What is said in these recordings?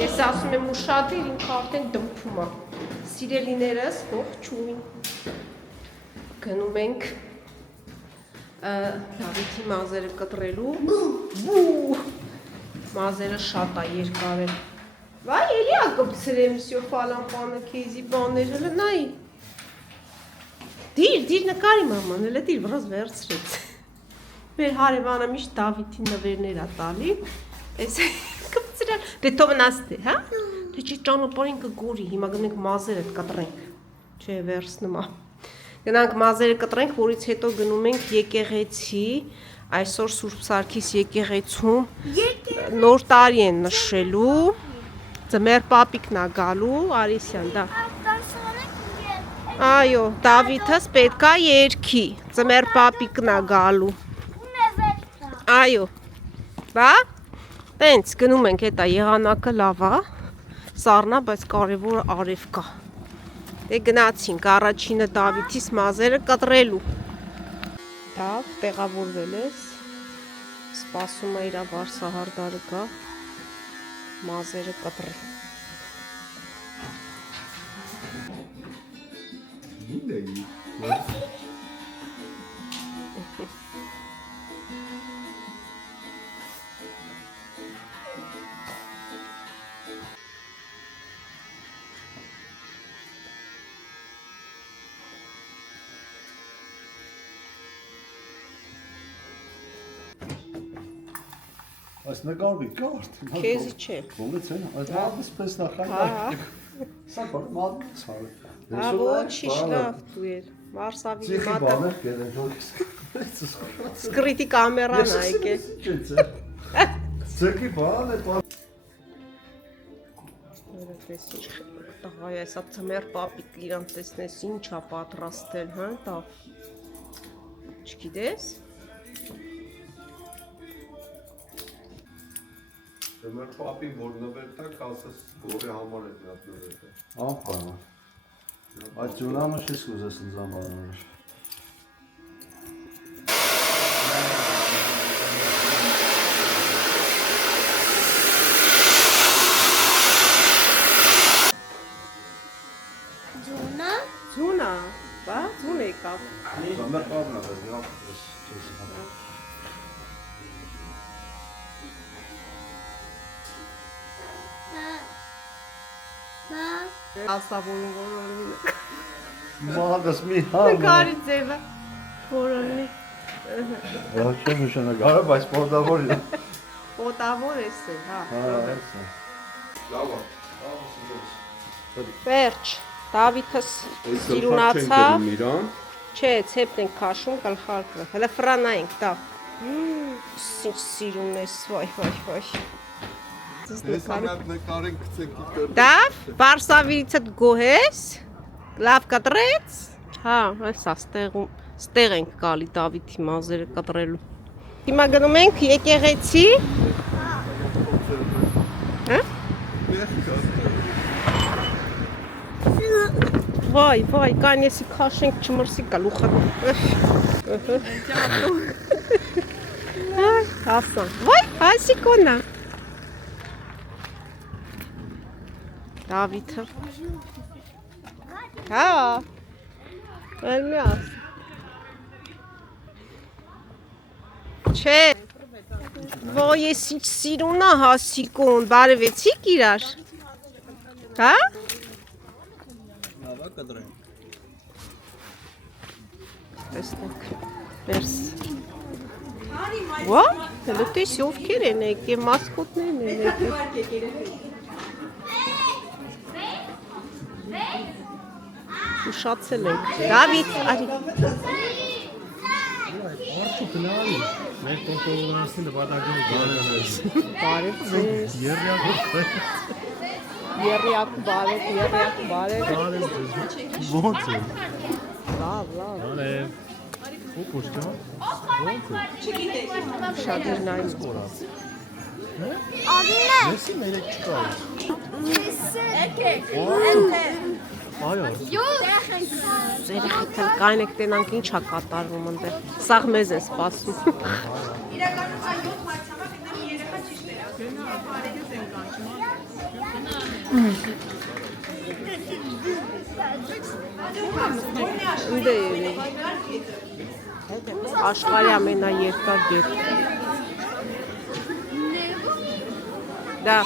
Ես ասում եմ ուշադիր, ինքը արդեն դմփում է։ Սիրելիներս, ողջույն։ Գնում ենք Դավիթի մազերը կտրելու։ Մազերը շատ է երկար են։ Վայ, էլի ա կպցրեմ սյո ֆալամպանը քեզի բաներ հլը նայի։ Դիր նկարի մաման, հլը դիր վրոզ վերցրեց։ Մեր հարևանը միշտ Դավիթի նվերներ ա տալի։ Այս կպցրել, դե թող նստի, հա։ Դե չի ճանապարհին կգորի, հիմա գնանք մազերը կտրենք։ Չէ, վերցնում ա։ Գնանք մազերը կտրենք, որից հետո գնում ենք եկեղեցի, այսօր Սուրբ Սարգիս եկեղեցում նոր տարի են նշելու, ձմեռ պապիկն ա գալու, Արիսյան, դա։ Այո, Դավիթս պետքա երգի, ձմեռ պապիկն ա գալու։ Այո, բա, տենց գնում ենք, հետա եղանակը լավ ա, սառնա, բայց կարևորը արև կա։ Դե գնացինք առաջինը Դավիթիս մազերը կտրելու։ Դավ, տեղավորվել ես, սպասում է իրա վարսահարդարը գա, մազերը կտրել։ Այս նկարվի կարդ։ Քեզի չէ։ Ոնց է, այս մատս պես նախանալ։ Սա մատ ցավ։ Հա, ոչինչ լավ դու ես։ Վարսավի մատը։ Բանը գերեջոքս։ Սկրիտի կամերան ա եկել։ Ձերքի բանը Տեսի տղայ այսա ծմեր պապիկ իրան տեսնես ինչ ա պատրաստել, հա, տա։ Չգիտես։ Մեր պապին որ նվեր տակ, ասես գորի համար է նա նվեր տակ։ Ահա։ Այդ ջունամը շես կուզես ինձ ամառներ։ Ձունա, բա, ձուն եկավ։ Մեր պապն է, դեռ չես համա։ Ասավորում որոնի։ Մագս մի համ։ Նկարի ձևը որոնի։ Ոչ նշանակալը, բայց պոտավոր է։ Պոտավոր ես է, հա։ Հա, էս է։ Լավ է։ Վերջ, Դավիթս սիրունացավ։ Իրան։ Չէ, ցեպն ենք քաշում գլխարկը։ Հələ ֆրանայինք, տա։ Ինչ սիրուն ես, վայ։ Ես ամենად նկարեն գցենք իկր։ Դավ, Վարսավիցդ գոհես, լավ կտրեց։ Հա, այսա ստեղ ենք գալի Դավիթի մազերը կտրելու։ Հիմա գնում ենք եկեղեցի։ Հա? Վայ, կան եսի քաշենք չմրսի գալուխը։ Հասան։ Վայ, հասիկոնա։ Դավիթը։ Հա։ Ելմիաս։ Չէ։ Ոյ, ես ինչ սիրուն ա հասիկոն, բարևեցիք իրար։ Հա։ Լավա կտրենք։ Տեսնենք։ Վերս։ Ո՞ա։ Հələ տեսի ովքեր են եկել, մասկոտներն են եկել։ Ուշացել ենք։ Դավիթ, արի։ Արչու գնալի։ Մեր տոնտողությունն նպատակին բարևես։ Բարև ձեզ։ Երրյակ բարև։ Բարև։ Ոնց է։ Լավ։ Բարև։ Ու կոստյում։ Ոնց է։ Շատեր նայում։ Մեսի մերեք չկա։ Այո։ Երեխեքն կայնեք տենանք ինչ ա կատարվում ընդեղ։ Սաղ մեզ են սպասում։ Իրականում այո, հարցամաք հետո երեխա ճիշտ է, գնա, բարեկից են կանչում։ Դե աշխարհի ամենաերկար գետը։ Դա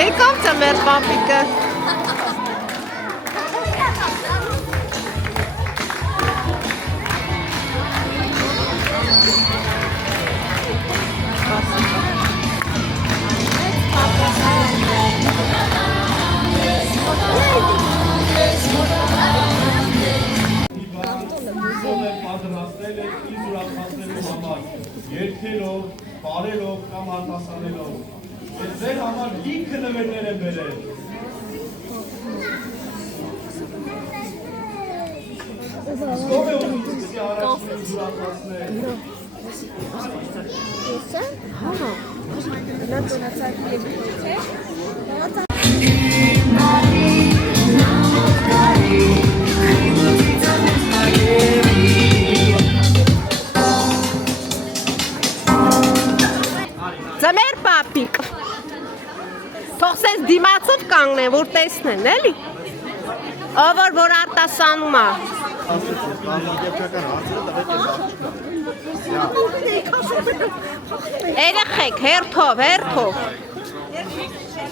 Եկավ ծմեր պապիկը։ Պատրաստել եք իր ուրախացնելու համար, երգելով, բարելով կամ արտասանելով։ Ես ձեր համար լիքը նվերներ եմ բերել։ Ով է ուզում սկսի առաջինը ուրախացնել։ Ձմեր պապիկ։ Թող սես դիմացով կանգնեն, որ տեսնեն, էլի։ Ով որ արտասանում է։ Երեխեք, հերթով։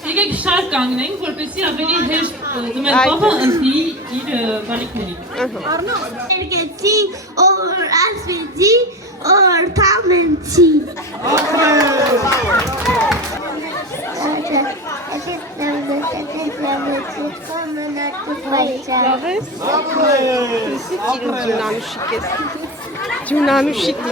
Եկեք շարք կանգնենք, որպեսզի ավելի հեշտ Ձմեր պապը ընտրի իր բալիկներին։ Երգեցի, օր ասվեցի, օր թամենցի։ Ջունանուշիկն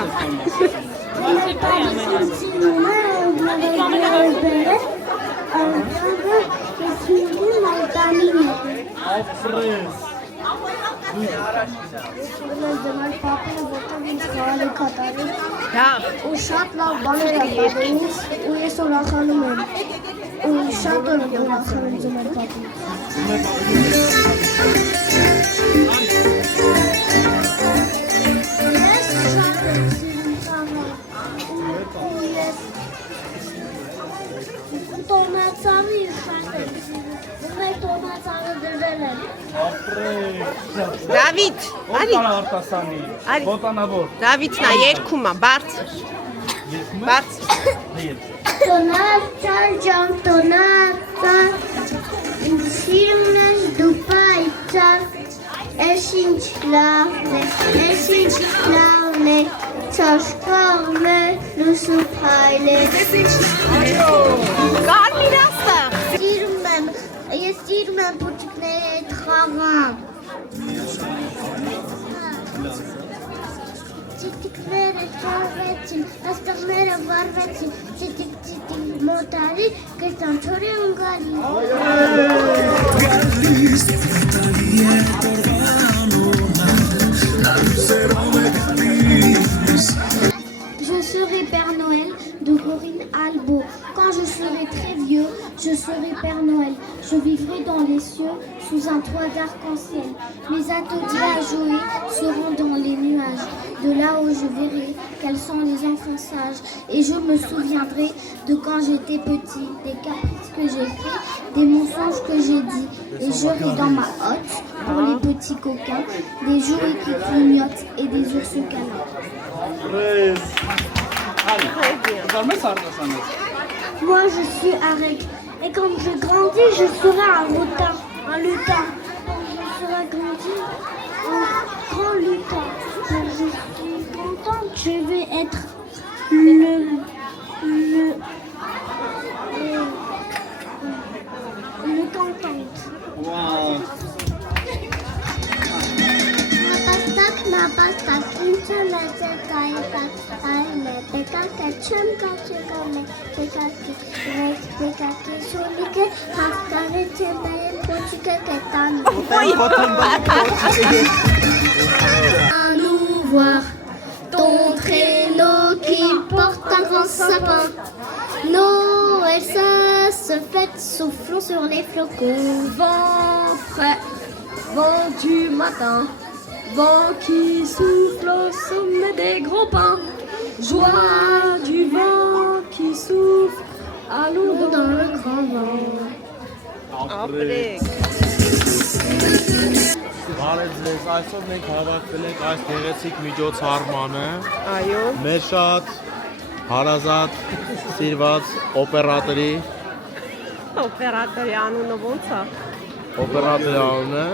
Ու շատ լավ բաներ է պատմում ու ես ուրախանում եմ ու շատ ուրախանում Ձմեր պապին Ես շատ եմ սիրում ծաղը ու ես տոմացավի շատ եմ սիրում ու մեր տոմացավը դրվել եմ Դավիթ, արի արտասանի, ոտանավոր։ Դավիթն է երկում է, բարձր Տոնացար ջան, տոնացար, սիրում ես դու պայծար, ես ինչ լավն է, ծաշկաղն է, լուսու փայլ է Կարմիր աստը Ես սիրում եմ պուչիկների հետ խաղամ Չիտիկները շարվեցին, աստղները վարվեցին, չիտիկ մոտարի, կստան չորի ունգարի Je serai Père Noël de Corinne Albo. Quand je serai très vieux, je serai Père Noël. Je vivrai dans les cieux sous un toit d'arc-en-ciel. Mes ateliers à jouer seront dans les nuages. De là où je verrai quels sont les enfants sages. Et je me souviendrai de quand j'étais petit, des caprices que j'ai faits, des mensonges que j'ai dit. Et j'aurai dans ma hotte, pour les petits coquins, des jouets qui clignotent et des ours câlins. Moi je suis Arek et quand je grandis je serai un lutin. Quand je serai grandi, un grand lutin. Quand je suis contente, je vais être le contente. Napastak, une seule tête à nous voir ton traîneau qui porte un grand sapin. Noël, ça se fête, soufflons sur les flocons. Vent frais, vent du matin. Vent qui souffle au sommet des gros pins. Joie du vent qui Allons dans le grand vent. Ապրեք։ Բարև ձեզ, այսօր մենք հավաքվել ենք այս գեղեցիկ միջոցառմանը։ Այո։ Մեր շատ հարազատ սիրված օպերատորի Օպերատորի անունը ո՞նց է։ օպերատորի անունը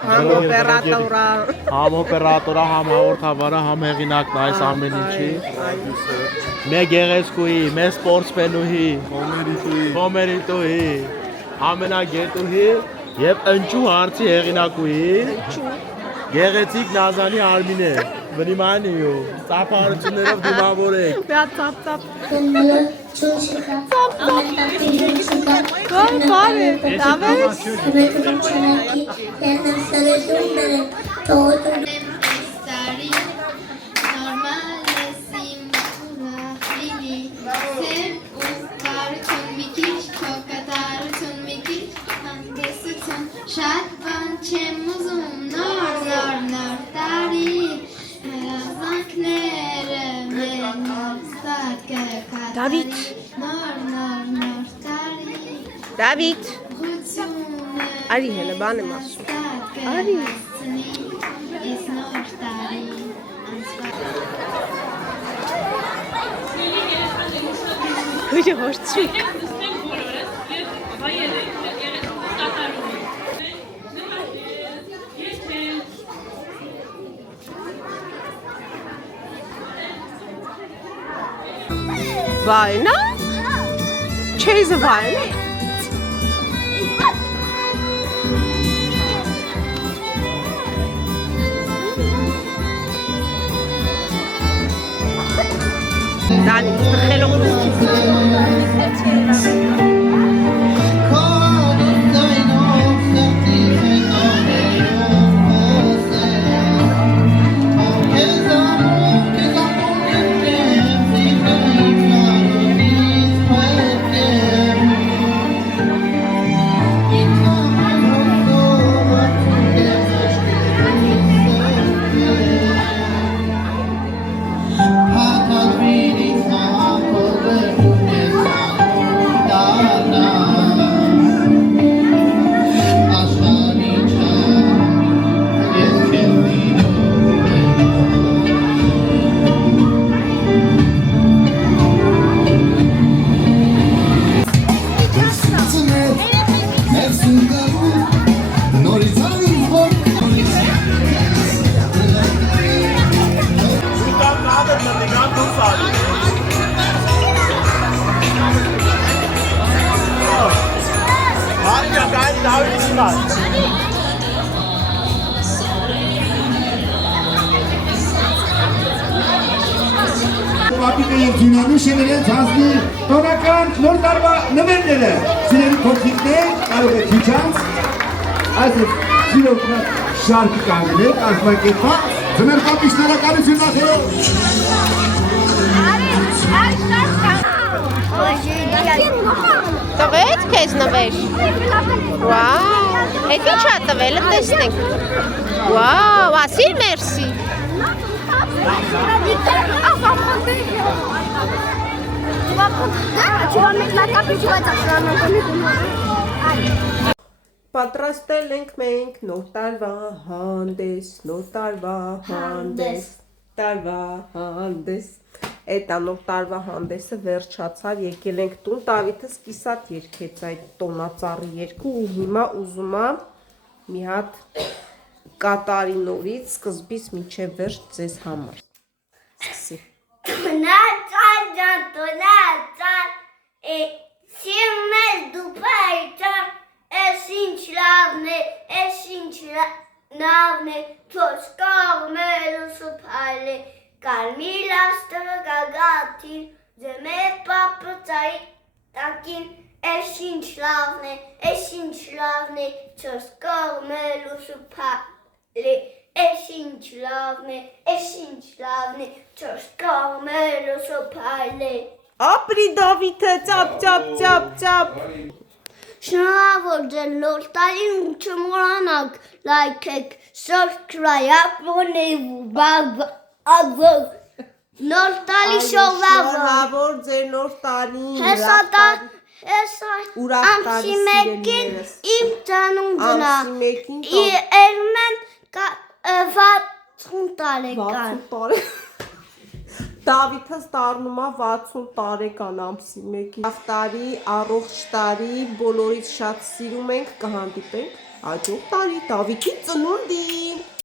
Համ օպերատորա։ համ օպերատորա, համ հաղորդավարը, համ հեղինակն այս ամեն ինչի։ Մեր գեղեցկուհի, մեր սպորտսմենուհի, կոմերիտուհի, ամենագետուհի եւ ընչու հարցի հեղինակուհի գեղեցիկ Նազանի Արմինե։ Վնիմանիո, ծափարություններով դիմավորեք։ Բա ծափ։ Շատ բան չեմ ուզում նոր տարի հրազանքները մեր ստակը Դավիթ տարի Դավիթ գուցունը Արի հələ բան եմ ասում Արի ես նոր տարի Հույրը հորցրի Վայնա Չեզը վայնի Դանի, խելոք Ապիկը և ձյունանուշ են իրենց հանձնի տոնական նոր տարվա նվերները սիրելի փոքրիկներ կարող է քիչանց այս սիրով շարքի կանգնել կազմակերպած ձմեռ կապի շնորհակալություն նախելով Տվեց քեզ նվեր Վաու Հետ ինչ ա տվել տեսնենք Վաու ասիր մերսի Պատրաստել ենք մենք նոր տարվա հանդես, նոր տարվա հանդես, տարվա հանդես Էդ անոր տարվա հանդեսը վերջացավ, եկել ենք տուն, Դավիթը սկիսատ երկեց այդ տոնածառի երկու ու հիմա ուզում է մի հատ կատարի նորից սկզբից մինչև վերջ ձեզ համար Սկսի Նացան, սիրմես դու պայտար, ես ինչ լավն է, չոս կաղմել ու սպայլ է, կալմի լաստը գագատիր, ձեմե պապծայի տակին, ես ինչ լավն է, չոս կաղմել ու սպայլ է, ես ինչ լավն է, չոս կաղմել ու սպայլ է, Ապրի Դավիթը, ծապ Շնորհավոր ձեր նոր տարին չմոռանաք լայքեք, subscribe, abonez-vous, bye bye. Նոր տարի շողավը։ Շնորհավոր ձեր նոր տարին։ Հեսա Ուրախ տարի ամսի մեկին սիրելիներս։ իմ ծնունդնա։ Ամսի մեկին Երմեն 60 տարեկան։ 60 տարի։ Դավիթը ստառնում է 60 տարեկան ամսի մեկին։ Լավ տարի, առողջ տարի, բոլորից շատ սիրում ենք, կհանդիպենք հաջորդ տարի Դավիթի ծնունդին։